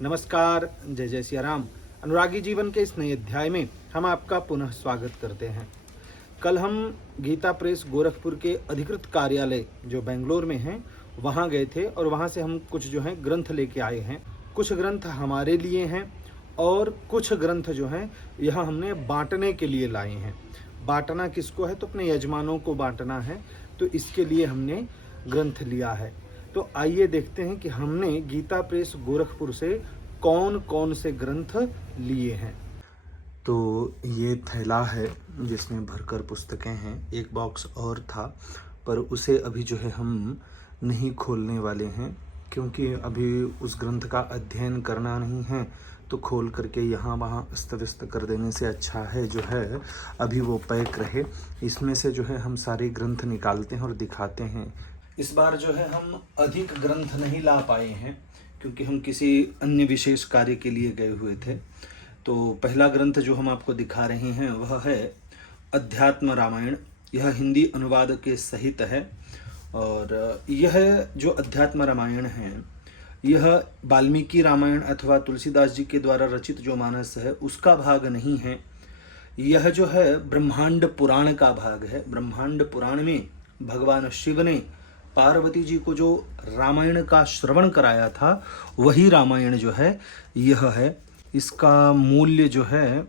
नमस्कार, जय जय सिया राम। अनुरागी जीवन के इस नए अध्याय में हम आपका पुनः स्वागत करते हैं। कल हम गीता प्रेस गोरखपुर के अधिकृत कार्यालय जो बेंगलोर में हैं वहाँ गए थे और वहाँ से हम कुछ जो हैं ग्रंथ लेके आए हैं। कुछ ग्रंथ हमारे लिए हैं और कुछ ग्रंथ जो हैं यहाँ हमने बांटने के लिए लाए हैं। बांटना किसको है? तो अपने यजमानों को बांटना है, तो इसके लिए हमने ग्रंथ लिया है। तो आइए देखते हैं कि हमने गीता प्रेस गोरखपुर से कौन कौन से ग्रंथ लिए हैं। तो ये थैला है जिसमें भरकर पुस्तकें हैं। एक बॉक्स और था पर उसे अभी जो है हम नहीं खोलने वाले हैं, क्योंकि अभी उस ग्रंथ का अध्ययन करना नहीं है, तो खोल करके यहाँ वहाँ अस्त व्यस्त कर देने से अच्छा है जो है अभी वो पैक रहे। इसमें से जो है हम सारे ग्रंथ निकालते हैं और दिखाते हैं। इस बार जो है हम अधिक ग्रंथ नहीं ला पाए हैं क्योंकि हम किसी अन्य विशेष कार्य के लिए गए हुए थे। तो पहला ग्रंथ जो हम आपको दिखा रहे हैं वह है अध्यात्म रामायण। यह हिंदी अनुवाद के सहित है और यह जो अध्यात्म रामायण है यह वाल्मीकि रामायण अथवा तुलसीदास जी के द्वारा रचित जो मानस है उसका भाग नहीं है। यह जो है ब्रह्मांड पुराण का भाग है। ब्रह्मांड पुराण में भगवान शिव ने पार्वती जी को जो रामायण का श्रवण कराया था वही रामायण जो है यह है। इसका मूल्य जो है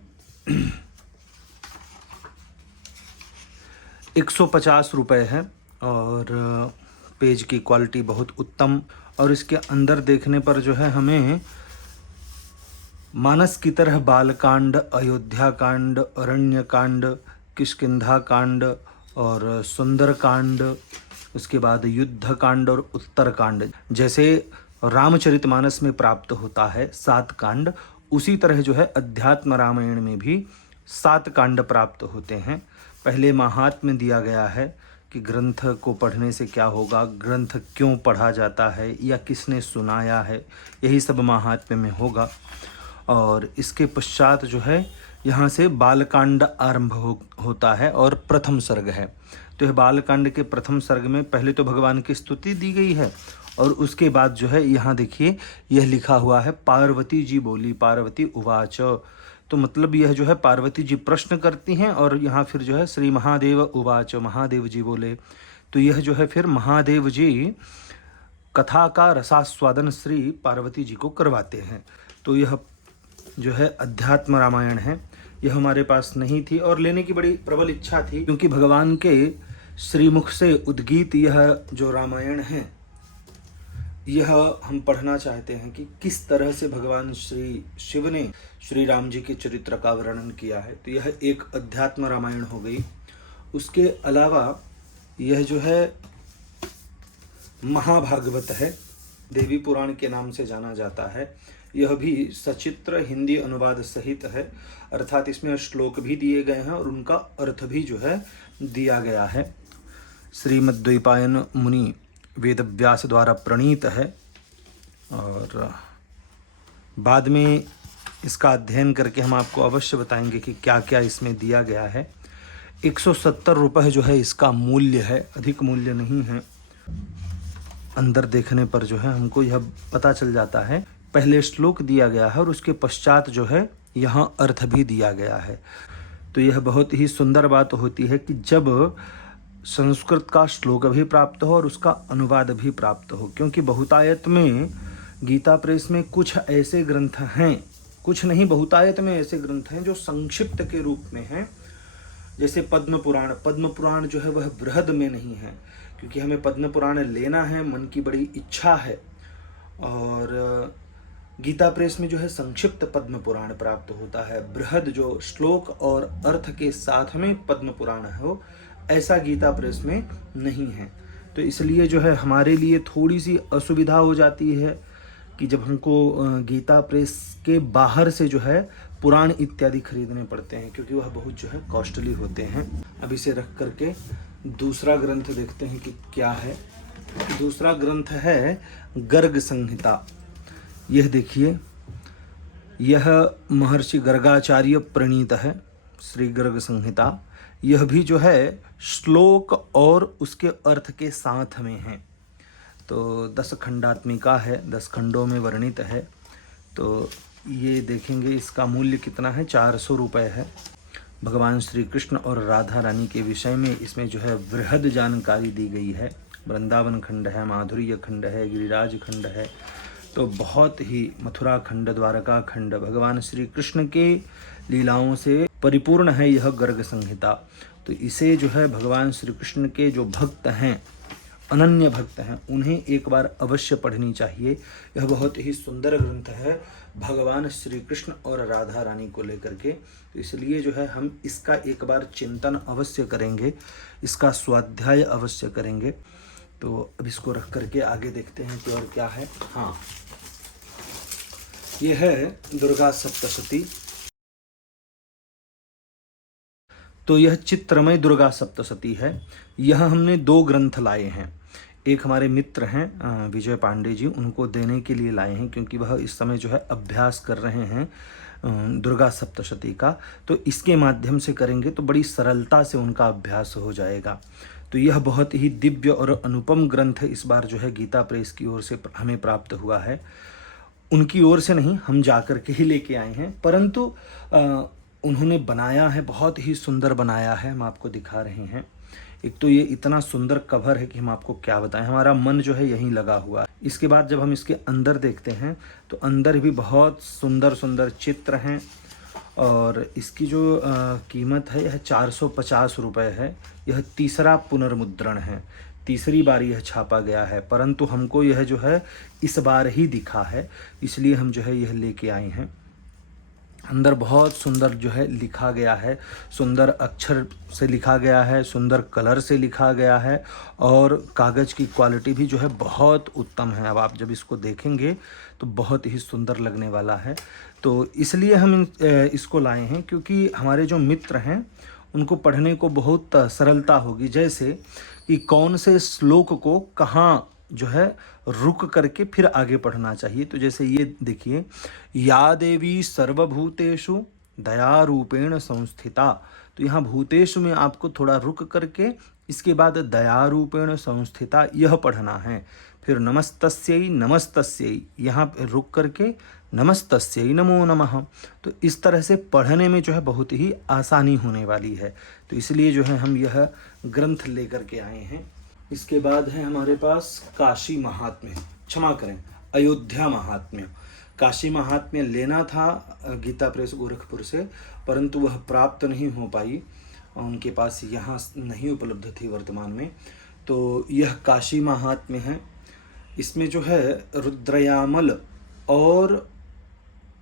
150 रुपये है और पेज की क्वालिटी बहुत उत्तम। और इसके अंदर देखने पर जो है हमें मानस की तरह बालकांड, अयोध्या कांड, अरण्य कांड, किष्किंधा कांड और सुंदर कांड, उसके बाद युद्ध कांड और उत्तर कांड, जैसे रामचरितमानस में प्राप्त होता है 7 कांड, उसी तरह जो है अध्यात्म रामायण में भी 7 कांड प्राप्त होते हैं। पहले महात्म्य दिया गया है कि ग्रंथ को पढ़ने से क्या होगा, ग्रंथ क्यों पढ़ा जाता है या किसने सुनाया है, यही सब महात्म्य में होगा। और इसके पश्चात जो है यहाँ से बालकांड आरंभ होता है और प्रथम सर्ग है। तो यह बालकांड के प्रथम सर्ग में पहले तो भगवान की स्तुति दी गई है और उसके बाद जो है यहाँ देखिए यह लिखा हुआ है पार्वती जी बोली, पार्वती उवाच। तो मतलब यह जो है पार्वती जी प्रश्न करती हैं और यहाँ फिर जो है श्री महादेव उवाच, महादेव जी बोले। तो यह जो है फिर महादेव जी कथा का रसास्वादन श्री पार्वती जी को करवाते हैं। तो यह जो है अध्यात्म रामायण है। यह हमारे पास नहीं थी और लेने की बड़ी प्रबल इच्छा थी, क्योंकि भगवान के श्रीमुख से उद्गीत यह जो रामायण है यह हम पढ़ना चाहते हैं कि किस तरह से भगवान श्री शिव ने श्री राम जी के चरित्र का वर्णन किया है। तो यह एक अध्यात्म रामायण हो गई। उसके अलावा यह जो है महाभागवत है, देवी पुराण के नाम से जाना जाता है। यह भी सचित्र हिंदी अनुवाद सहित है, अर्थात इसमें श्लोक भी दिए गए हैं और उनका अर्थ भी जो है दिया गया है। श्रीमद्द्वैपायन मुनि वेद व्यास द्वारा प्रणीत है और बाद में इसका अध्ययन करके हम आपको अवश्य बताएंगे कि क्या क्या इसमें दिया गया है। 170 रुपये जो है इसका मूल्य है, अधिक मूल्य नहीं है। अंदर देखने पर जो है हमको यह पता चल जाता है, पहले श्लोक दिया गया है और उसके पश्चात जो है यहाँ अर्थ भी दिया गया है। तो यह बहुत ही सुंदर बात होती है कि जब संस्कृत का श्लोक भी प्राप्त हो और उसका अनुवाद भी प्राप्त हो, क्योंकि बहुतायत में गीता प्रेस में कुछ ऐसे ग्रंथ हैं, कुछ नहीं बहुतायत में ऐसे ग्रंथ हैं जो संक्षिप्त के रूप में हैं। जैसे पद्म पुराण, पद्म पुराण जो है वह बृहद में नहीं है, क्योंकि हमें पद्म पुराण लेना है, मन की बड़ी इच्छा है। और गीता प्रेस में जो है संक्षिप्त पद्म पुराण प्राप्त होता है। बृहद जो श्लोक और अर्थ के साथ में पद्म पुराण हो, ऐसा गीता प्रेस में नहीं है। तो इसलिए जो है हमारे लिए थोड़ी सी असुविधा हो जाती है कि जब हमको गीता प्रेस के बाहर से जो है पुराण इत्यादि खरीदने पड़ते हैं, क्योंकि वह बहुत जो है कॉस्टली होते हैं। अब इसे रख करके दूसरा ग्रंथ देखते हैं कि क्या है। दूसरा ग्रंथ है गर्ग संहिता। यह देखिए, यह महर्षि गर्गाचार्य प्रणीत है, श्री गर्ग संहिता। यह भी जो है श्लोक और उसके अर्थ के साथ में है। तो 10 खंडात्मिका है, 10 खंडों में वर्णित है। तो ये देखेंगे इसका मूल्य कितना है, 400 रुपये है। भगवान श्री कृष्ण और राधा रानी के विषय में इसमें जो है वृहद जानकारी दी गई है। वृंदावन खंड है, माधुर्य खंड है, गिरिराज खंड है, तो बहुत ही मथुरा खंड, द्वारका खंड, भगवान श्री कृष्ण के लीलाओं से परिपूर्ण है यह गर्ग संहिता। तो इसे जो है भगवान श्री कृष्ण के जो भक्त हैं, अनन्य भक्त हैं, उन्हें एक बार अवश्य पढ़नी चाहिए। यह बहुत ही सुंदर ग्रंथ है भगवान श्री कृष्ण और राधा रानी को लेकर के। तो इसलिए जो है हम इसका एक बार चिंतन अवश्य करेंगे, इसका स्वाध्याय अवश्य करेंगे। तो अब इसको रख करके आगे देखते हैं कि और क्या है। हाँ, ये है दुर्गा सप्तशती। तो यह चित्रमय दुर्गा सप्तशती है। यह हमने 2 ग्रंथ लाए हैं। एक हमारे मित्र हैं विजय पांडे जी, उनको देने के लिए लाए हैं, क्योंकि वह इस समय जो है अभ्यास कर रहे हैं दुर्गा सप्तशती का। तो इसके माध्यम से करेंगे तो बड़ी सरलता से उनका अभ्यास हो जाएगा। तो यह बहुत ही दिव्य और अनुपम ग्रंथ इस बार जो है गीता प्रेस की ओर से हमें प्राप्त हुआ है। उनकी ओर से नहीं, हम जा कर के ही लेके आए हैं, परंतु उन्होंने बनाया है, बहुत ही सुंदर बनाया है। हम आपको दिखा रहे हैं। एक तो ये इतना सुंदर कवर है कि हम आपको क्या बताएं, हमारा मन जो है यहीं लगा हुआ है। इसके बाद जब हम इसके अंदर देखते हैं तो अंदर भी बहुत सुंदर सुंदर चित्र हैं। और इसकी जो कीमत है यह 450 रुपये है। यह तीसरा पुनर्मुद्रण है, तीसरी बार यह छापा गया है, परंतु हमको यह जो है इस बार ही दिखा है, इसलिए हम जो है यह लेके आए हैं। अंदर बहुत सुंदर जो है लिखा गया है, सुंदर अक्षर से लिखा गया है, सुंदर कलर से लिखा गया है, और कागज़ की क्वालिटी भी जो है बहुत उत्तम है। अब आप जब इसको देखेंगे तो बहुत ही सुंदर लगने वाला है। तो इसलिए हम इसको लाए हैं, क्योंकि हमारे जो मित्र हैं उनको पढ़ने को बहुत सरलता होगी। जैसे कि कौन से श्लोक को कहाँ जो है रुक करके फिर आगे पढ़ना चाहिए। तो जैसे ये देखिए, या देवी सर्वभूतेषु दया रूपेण संस्थिता। तो यहाँ भूतेषु में आपको थोड़ा रुक करके इसके बाद दया रूपेण संस्थिता यह पढ़ना है। फिर नमस्तस्यै नमस्तस्यै, यहाँ पे रुक करके नमस्तस्यै नमो नमः। तो इस तरह से पढ़ने में जो है बहुत ही आसानी होने वाली है। तो इसलिए जो है हम यह ग्रंथ लेकर के आए हैं। इसके बाद है हमारे पास काशी महात्म्य, क्षमा करें अयोध्या महात्म्य। काशी महात्म्य लेना था गीता प्रेस गोरखपुर से, परंतु वह प्राप्त नहीं हो पाई, उनके पास यहाँ नहीं उपलब्ध थी वर्तमान में। तो यह काशी महात्म्य है। इसमें जो है रुद्रयामल और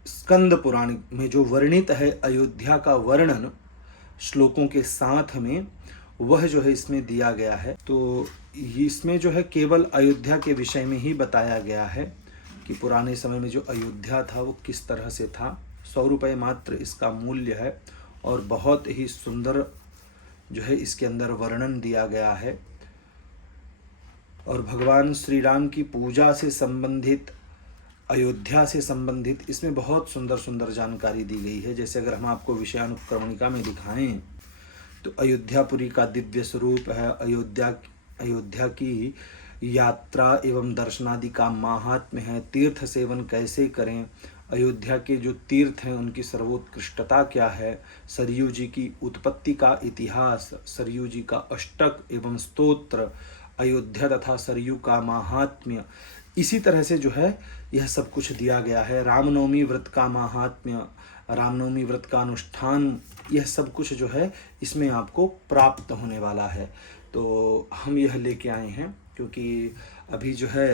स्कंद पुराण में जो वर्णित है अयोध्या का वर्णन श्लोकों के साथ में, वह जो है इसमें दिया गया है। तो इसमें जो है केवल अयोध्या के विषय में ही बताया गया है कि पुराने समय में जो अयोध्या था वो किस तरह से था। 100 रुपये मात्र इसका मूल्य है, और बहुत ही सुंदर जो है इसके अंदर वर्णन दिया गया है। और भगवान श्री राम की पूजा से संबंधित, अयोध्या से संबंधित इसमें बहुत सुंदर सुंदर जानकारी दी गई है। जैसे अगर हम आपको विषयानुक्रमणिका में दिखाएं तो अयोध्यापुरी का दिव्य स्वरूप है, अयोध्या की यात्रा एवं दर्शनादि का महात्म्य है, तीर्थ सेवन कैसे करें, अयोध्या के जो तीर्थ हैं उनकी सर्वोत्कृष्टता क्या है, सरयू जी की उत्पत्ति का इतिहास, सरयू जी का अष्टक एवं स्तोत्र, अयोध्या तथा सरयू का महात्म्य, इसी तरह से जो है यह सब कुछ दिया गया है। रामनवमी व्रत का महात्म्य, रामनवमी व्रत का अनुष्ठान, यह सब कुछ जो है इसमें आपको प्राप्त होने वाला है। तो हम यह लेके आए हैं क्योंकि अभी जो है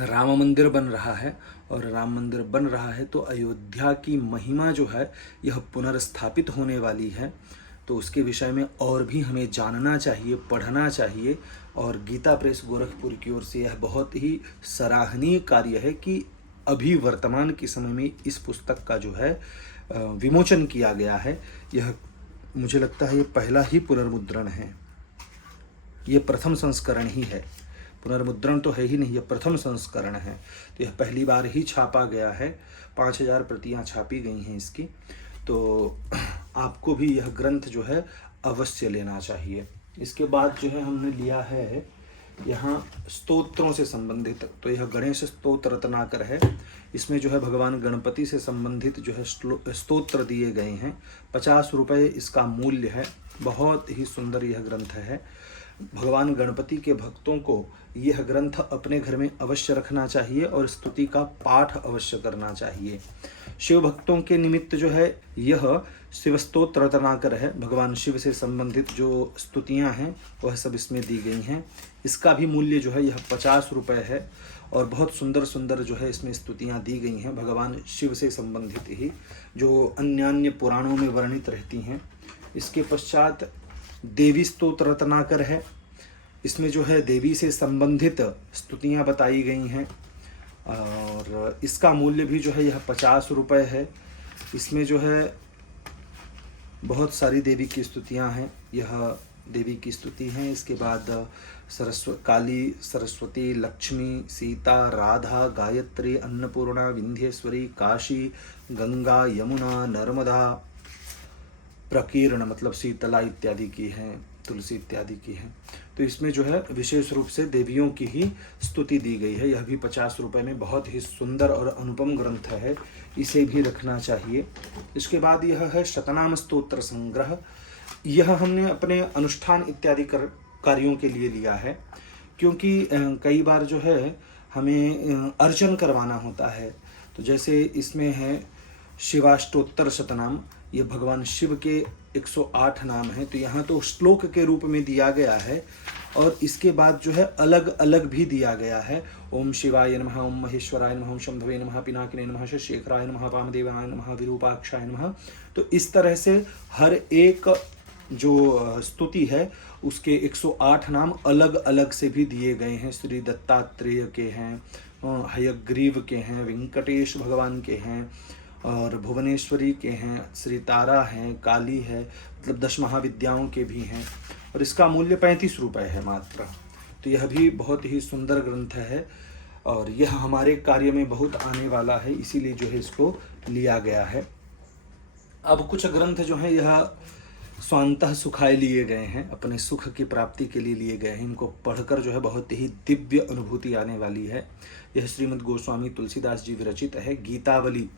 राम मंदिर बन रहा है, और राम मंदिर बन रहा है तो अयोध्या की महिमा जो है यह पुनर्स्थापित होने वाली है। तो उसके विषय में और भी हमें जानना चाहिए, पढ़ना चाहिए। और गीता प्रेस गोरखपुर की ओर से यह बहुत ही सराहनीय कार्य है कि अभी वर्तमान के समय में इस पुस्तक का जो है विमोचन किया गया है। यह मुझे लगता है ये पहला ही पुनर्मुद्रण है, ये प्रथम संस्करण ही है, पुनर्मुद्रण तो है ही नहीं, यह प्रथम संस्करण है। तो यह पहली बार ही छापा गया है, 5000 प्रतियां छापी गई हैं इसकी। तो आपको भी यह ग्रंथ जो है अवश्य लेना चाहिए। इसके बाद जो है हमने लिया है यहाँ स्तोत्रों से संबंधित, तो यह गणेश स्तोत्र रत्नाकर है। इसमें जो है भगवान गणपति से संबंधित जो है स्तोत्र दिए गए हैं। 50 रुपये इसका मूल्य है। बहुत ही सुंदर यह ग्रंथ है। भगवान गणपति के भक्तों को यह ग्रंथ अपने घर में अवश्य रखना चाहिए और स्तुति का पाठ अवश्य करना चाहिए। शिव भक्तों के निमित्त जो है यह शिव स्तोत्र रत्नाकर है। भगवान शिव से संबंधित जो स्तुतियां हैं वह सब इसमें दी गई हैं। इसका भी मूल्य जो है यह 50 रुपये है और बहुत सुंदर सुंदर जो है इसमें स्तुतियां दी गई हैं भगवान शिव से संबंधित ही, जो अन्य पुराणों में वर्णित रहती हैं। इसके पश्चात देवी स्तोत्र रत्नाकर है। इसमें जो है देवी से संबंधित स्तुतियां बताई गई हैं और इसका मूल्य भी जो है यह 50 रुपये है। इसमें जो है बहुत सारी देवी की स्तुतियां हैं। यह देवी की स्तुति हैं। इसके बाद काली, सरस्वती, लक्ष्मी, सीता, राधा, गायत्री, अन्नपूर्णा, विंध्येश्वरी, काशी, गंगा, यमुना, नर्मदा, प्रकीर्ण मतलब शीतला इत्यादि की हैं, तुलसी इत्यादि की हैं। तो इसमें जो है विशेष रूप से देवियों की ही स्तुति दी गई है। यह भी 50 रुपये में बहुत ही सुंदर और अनुपम ग्रंथ है। इसे भी रखना चाहिए। इसके बाद यह है शतनाम स्तोत्र संग्रह। यह हमने अपने अनुष्ठान इत्यादि कार्यों के लिए लिया है, क्योंकि कई बार जो है हमें अर्चन करवाना होता है। तो जैसे इसमें है शिवाष्टोत्तर शतनाम, ये भगवान शिव के 108 नाम हैं। तो यहाँ तो श्लोक के रूप में दिया गया है और इसके बाद जो है अलग अलग भी दिया गया है। ओम शिवाय नमः, ओम महेश्वराय नमः, ओम शंभवे नमः, पिनाकिने नमः, शेखराय नमः, वामदेवाय नमः, विरूपाक्षाय नमः। तो इस तरह से हर एक जो स्तुति है उसके 108 नाम अलग अलग से भी दिए गए हैं। श्री दत्तात्रेय के हैं, हयग्रीव के हैं, वेंकटेश भगवान के हैं और भुवनेश्वरी के हैं, श्री तारा हैं, काली है, मतलब 10 महाविद्याओं के भी हैं। और इसका मूल्य 35 रुपये है मात्र। तो यह भी बहुत ही सुंदर ग्रंथ है और यह हमारे कार्य में बहुत आने वाला है, इसीलिए जो है इसको लिया गया है। अब कुछ ग्रंथ जो है यह स्वांतः सुखाय लिए गए हैं, अपने सुख की प्राप्ति के लिए लिए गए हैं। इनको पढ़कर जो है बहुत ही दिव्य अनुभूति आने वाली है। यह श्रीमद् गोस्वामी तुलसीदास जी विरचित है गीतावली।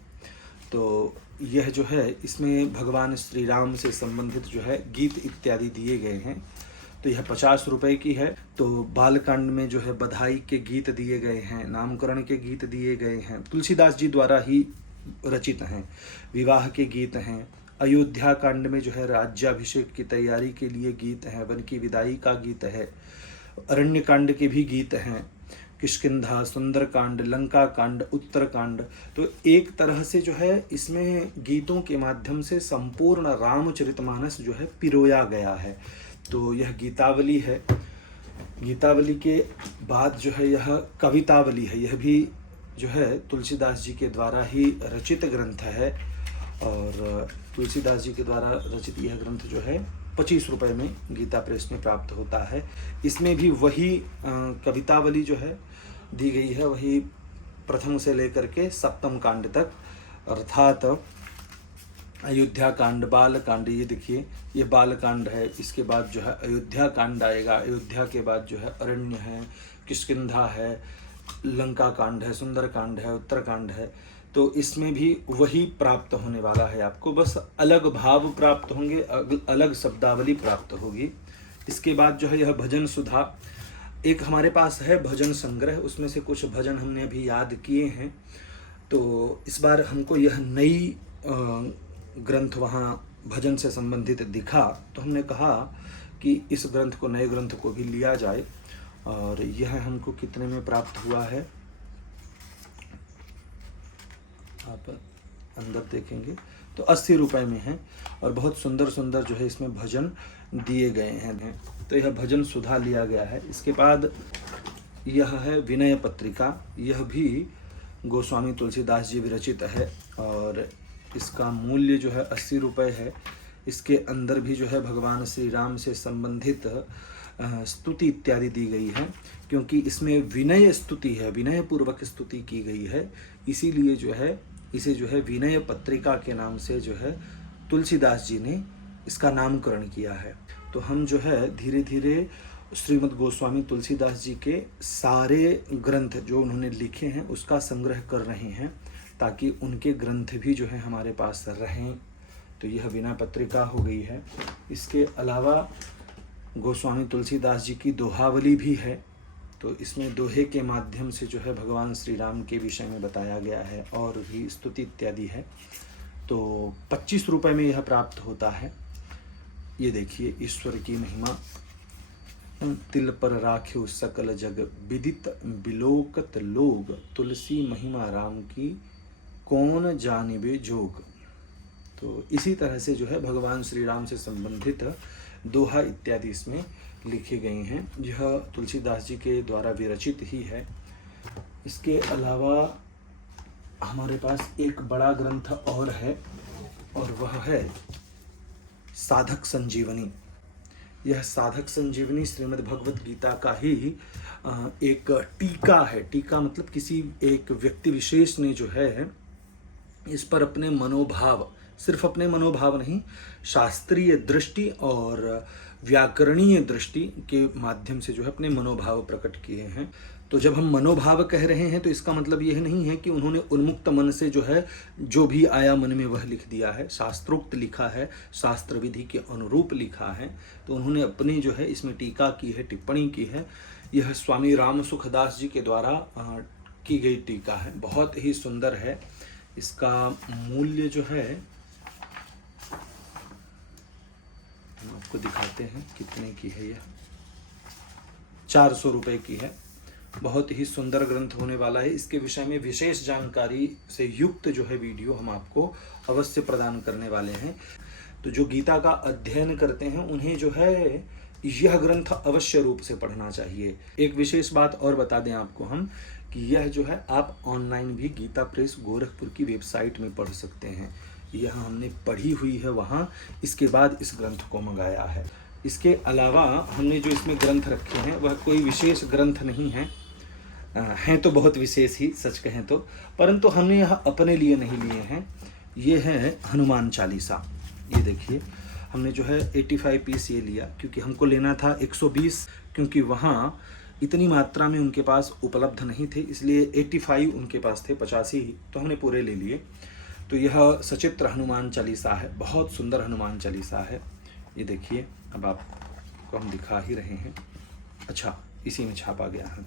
तो यह जो है इसमें भगवान श्री राम से संबंधित जो है गीत इत्यादि दिए गए हैं। तो यह 50 रुपये की है। तो बालकांड में जो है बधाई के गीत दिए गए हैं, नामकरण के गीत दिए गए हैं, तुलसीदास जी द्वारा ही रचित हैं। विवाह के गीत हैं। अयोध्या कांड में जो है राज्याभिषेक की तैयारी के लिए गीत हैं। वन की विदाई का गीत है। अरण्य कांड के भी गीत हैं। किष्किंधा, सुंदरकांड, लंका कांड, उत्तरकांड। तो एक तरह से जो है इसमें गीतों के माध्यम से संपूर्ण रामचरितमानस जो है पिरोया गया है। तो यह गीतावली है। गीतावली के बाद जो है यह कवितावली है। यह भी जो है तुलसीदास जी के द्वारा ही रचित ग्रंथ है और तुलसीदास जी के द्वारा रचित यह ग्रंथ जो है 25 रुपये में गीता प्रेस में प्राप्त होता है। इसमें भी वही कवितावली जो है दी गई है, वही प्रथम से लेकर के सप्तम कांड तक, अर्थात अयोध्या कांड, बाल कांड। ये देखिए ये बाल कांड है। इसके बाद जो है अयोध्या कांड आएगा। अयोध्या के बाद जो है अरण्य है, किष्किंधा है, लंका कांड है, सुंदर कांड है, उत्तरकांड है। तो इसमें भी वही प्राप्त होने वाला है आपको, बस अलग भाव प्राप्त होंगे, अलग शब्दावली प्राप्त होगी। इसके बाद जो है यह भजन सुधा। एक हमारे पास है भजन संग्रह, उसमें से कुछ भजन हमने अभी याद किए हैं। तो इस बार हमको यह नई ग्रंथ वहाँ भजन से संबंधित दिखा, तो हमने कहा कि इस ग्रंथ को, नए ग्रंथ को भी लिया जाए। और यह हमको कितने में प्राप्त हुआ है आप अंदर देखेंगे तो 80 रुपये में है और बहुत सुंदर सुंदर जो है इसमें भजन दिए गए हैं। तो यह भजन सुधा लिया गया है। इसके बाद यह है विनय पत्रिका। यह भी गोस्वामी तुलसीदास जी विरचित है और इसका मूल्य जो है 80 रुपये है। इसके अंदर भी जो है भगवान श्री राम से संबंधित स्तुति इत्यादि दी गई है, क्योंकि इसमें विनय स्तुति है, विनय पूर्वक स्तुति की गई है। इसीलिए जो है इसे जो है विनय पत्रिका के नाम से जो है तुलसीदास जी ने इसका नामकरण किया है। तो हम जो है धीरे धीरे श्रीमद् गोस्वामी तुलसीदास जी के सारे ग्रंथ जो उन्होंने लिखे हैं उसका संग्रह कर रहे हैं, ताकि उनके ग्रंथ भी जो है हमारे पास रहें। तो यह विनय पत्रिका हो गई है। इसके अलावा गोस्वामी तुलसीदास जी की दोहावली भी है, तो इसमें दोहे के माध्यम से जो है भगवान श्री राम के विषय में बताया गया है और भी स्तुति इत्यादि है। तो 25 रुपये में यह प्राप्त होता है। ये देखिए, ईश्वर की महिमा तिल पर राख्यो सकल जग, विदित बिलोकत लोग, तुलसी महिमा राम की कौन जानिबे जोग। तो इसी तरह से जो है भगवान श्री राम से संबंधित दोहा इत्यादि इसमें लिखे गए हैं। यह तुलसीदास जी के द्वारा विरचित ही है। इसके अलावा हमारे पास एक बड़ा ग्रंथ और है, और वह है साधक संजीवनी। यह साधक संजीवनी श्रीमद् भगवत गीता का ही एक टीका है। टीका मतलब किसी एक व्यक्ति विशेष ने जो है इस पर अपने मनोभाव, सिर्फ अपने मनोभाव नहीं, शास्त्रीय दृष्टि और व्याकरणीय दृष्टि के माध्यम से जो है अपने मनोभाव प्रकट किए हैं। तो जब हम मनोभाव कह रहे हैं तो इसका मतलब यह नहीं है कि उन्होंने उन्मुक्त मन से जो है जो भी आया मन में वह लिख दिया है। शास्त्रोक्त लिखा है, शास्त्र विधि के अनुरूप लिखा है। तो उन्होंने अपनी जो है इसमें टीका की है, टिप्पणी की है। यह स्वामी राम सुखदास जी के द्वारा की गई टीका है, बहुत ही सुंदर है। इसका मूल्य जो है हम आपको दिखाते हैं कितने की है। यह 400 रुपये की है। बहुत ही सुंदर ग्रंथ होने वाला है। इसके विषय में विशेष जानकारी से युक्त जो है वीडियो हम आपको अवश्य प्रदान करने वाले हैं। तो जो गीता का अध्ययन करते हैं उन्हें जो है यह ग्रंथ अवश्य रूप से पढ़ना चाहिए। एक विशेष बात और बता दें आपको हम कि यह जो है आप ऑनलाइन भी गीता प्रेस गोरखपुर की वेबसाइट में पढ़ सकते हैं। यह हमने पढ़ी हुई है वहाँ, इसके बाद इस ग्रंथ को मंगाया है। इसके अलावा हमने जो इसमें ग्रंथ रखे हैं वह कोई विशेष ग्रंथ नहीं है, हैं तो बहुत विशेष ही सच कहें तो, परंतु हमने यह अपने लिए नहीं लिए हैं। ये है हनुमान चालीसा। ये देखिए, हमने जो है 85 पीस ये लिया, क्योंकि हमको लेना था 120, क्योंकि वहाँ इतनी मात्रा में उनके पास उपलब्ध नहीं थे, इसलिए 85 उनके पास थे, 85 ही, तो हमने पूरे ले लिए। तो यह सचित्र हनुमान चालीसा है, बहुत सुंदर हनुमान चालीसा है। ये देखिए, अब आपको हम दिखा ही रहे हैं। अच्छा, इसी में छापा गया है।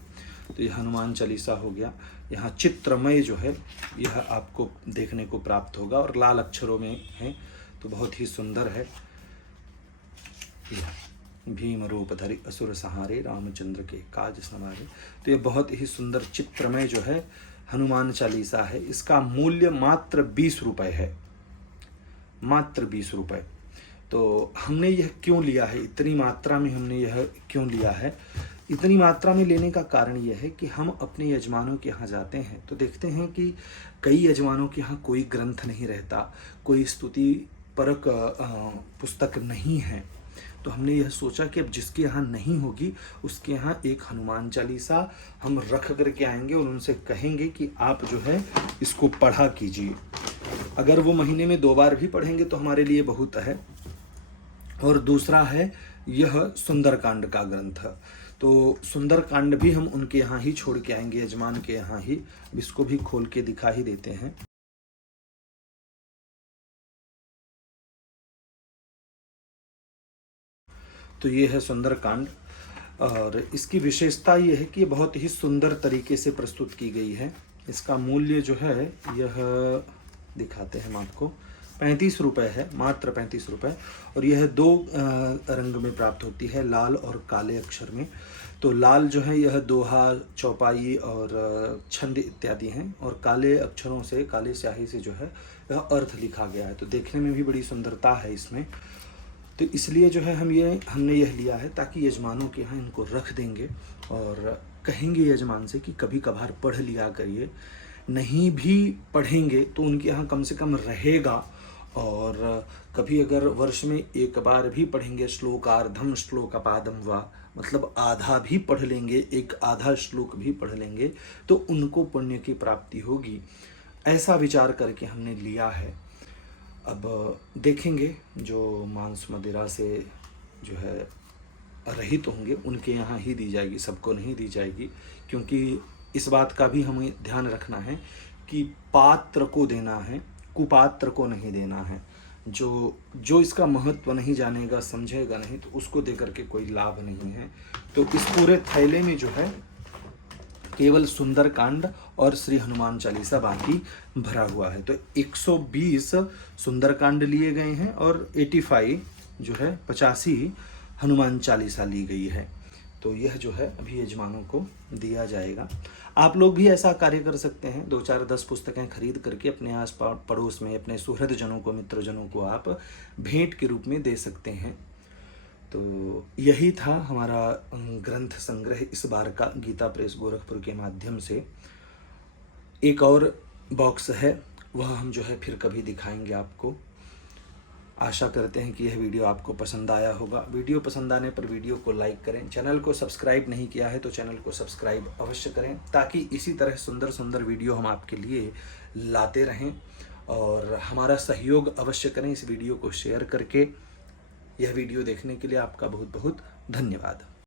तो यह हनुमान चालीसा हो गया। यहाँ चित्रमय जो है यह आपको देखने को प्राप्त होगा और लाल अक्षरों में है, तो बहुत ही सुंदर है। भीम रूप धरि असुर सहारे, रामचंद्र के काज संवारे। तो यह बहुत ही सुंदर चित्रमय जो है हनुमान चालीसा है। इसका मूल्य मात्र 20 रुपये है, मात्र 20 रुपये। तो हमने यह क्यों लिया है, इतनी मात्रा में हमने यह क्यों लिया है? इतनी मात्रा में लेने का कारण यह है कि हम अपने यजमानों के यहाँ जाते हैं तो देखते हैं कि कई यजमानों के यहाँ कोई ग्रंथ नहीं रहता, कोई स्तुति परक पुस्तक नहीं है। तो हमने यह सोचा कि अब जिसके यहाँ नहीं होगी उसके यहाँ एक हनुमान चालीसा हम रख करके आएंगे और उनसे कहेंगे कि आप जो है इसको पढ़ा कीजिए। अगर वो महीने में 2 बार भी पढ़ेंगे तो हमारे लिए बहुत है। और दूसरा है यह सुंदरकांड का ग्रंथ, तो सुंदरकांड भी हम उनके यहाँ ही छोड़ के आएंगे, यजमान के यहाँ ही। इसको भी खोल के दिखा ही देते हैं। तो ये है सुंदरकांड, और इसकी विशेषता ये है कि बहुत ही सुंदर तरीके से प्रस्तुत की गई है। इसका मूल्य जो है यह दिखाते हैं हम आपको, 35 रुपये है, मात्र 35 रुपये। और यह 2 रंग में प्राप्त होती है, लाल और काले अक्षर में। तो लाल जो है यह दोहा, चौपाई और छंद इत्यादि हैं, और काले अक्षरों से, काले स्याही से जो है यह अर्थ लिखा गया है। तो देखने में भी बड़ी सुंदरता है इसमें। तो इसलिए जो है हमने यह लिया है, ताकि यजमानों के यहाँ इनको रख देंगे और कहेंगे यजमान से कि कभी कभार पढ़ लिया करिए। नहीं भी पढ़ेंगे तो उनके यहाँ कम से कम रहेगा, और कभी अगर वर्ष में 1 बार भी पढ़ेंगे, श्लोकार्धम श्लोकपादम वा, मतलब आधा भी पढ़ लेंगे, एक आधा श्लोक भी पढ़ लेंगे तो उनको पुण्य की प्राप्ति होगी। ऐसा विचार करके हमने लिया है। अब देखेंगे जो मांस मदिरा से जो है रहित होंगे उनके यहाँ ही दी जाएगी, सबको नहीं दी जाएगी। क्योंकि इस बात का भी हमें ध्यान रखना है कि पात्र को देना है, कुपात्र को नहीं देना है। जो इसका महत्व नहीं जानेगा, समझेगा नहीं, तो उसको दे करके कोई लाभ नहीं है। तो इस पूरे थैले में जो है केवल सुंदरकांड और श्री हनुमान चालीसा बाकी भरा हुआ है। तो 120 सुंदरकांड लिए गए हैं और 85 जो है 85 हनुमान चालीसा ली गई है। तो यह जो है अभी यजमानों को दिया जाएगा। आप लोग भी ऐसा कार्य कर सकते हैं, 2-4-10 पुस्तकें खरीद करके अपने आस पड़ोस में अपने सुहृद जनों को, मित्रजनों को आप भेंट के रूप में दे सकते हैं। तो यही था हमारा ग्रंथ संग्रह इस बार का गीता प्रेस गोरखपुर के माध्यम से। एक और बॉक्स है, वह हम जो है फिर कभी दिखाएंगे आपको। आशा करते हैं कि यह वीडियो आपको पसंद आया होगा। वीडियो पसंद आने पर वीडियो को लाइक करें। चैनल को सब्सक्राइब नहीं किया है तो चैनल को सब्सक्राइब अवश्य करें, ताकि इसी तरह सुंदर सुंदर वीडियो हम आपके लिए लाते रहें। और हमारा सहयोग अवश्य करें इस वीडियो को शेयर करके। यह वीडियो देखने के लिए आपका बहुत बहुत धन्यवाद।